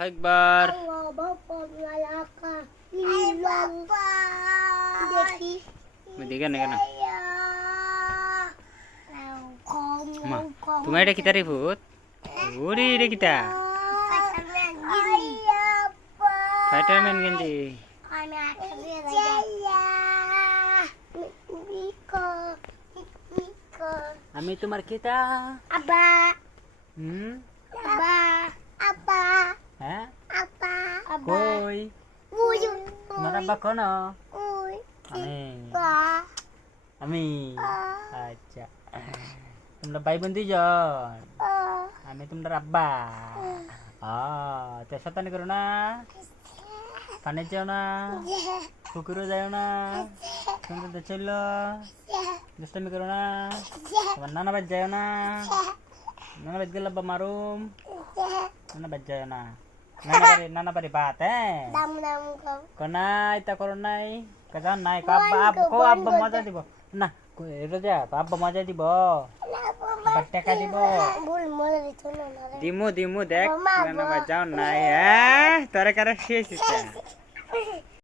একবার দেখে না কেন মা তোমার এটা কিতা রে ভূত ওরে এটা কিতা ফাইটারম্যান গেঞ্জি আমি তোমার কিতা Aba, হুম aba, apa, হ্যাঁ apa, aba, কই buyut, তোমার আব্বা কোন uy, আমি ba, আমি আচ্ছা তোমরা ভাই বোন দুইজন আমি তোমার আব্বা তো শতানি করো না পানি যাও না পুকুরও যাও না সুন্দর চলল দুষ্টামি করো না তোমার নানা বাদ যাও না নানা বাদ গেলে মারুম নানা বাদ যাও না নানা বাড়ি বাত হ্যাঁ dam dam kau, নাই তা করো নাই কাজান নাই আব্বা মজা দিব না রোজা আব্বা মজা দিব আবার টাকা দিব bul mul itu nona, দিমু দেখ নানা বাদ যাও নাই হ্যাঁ তোরা কারা শেষ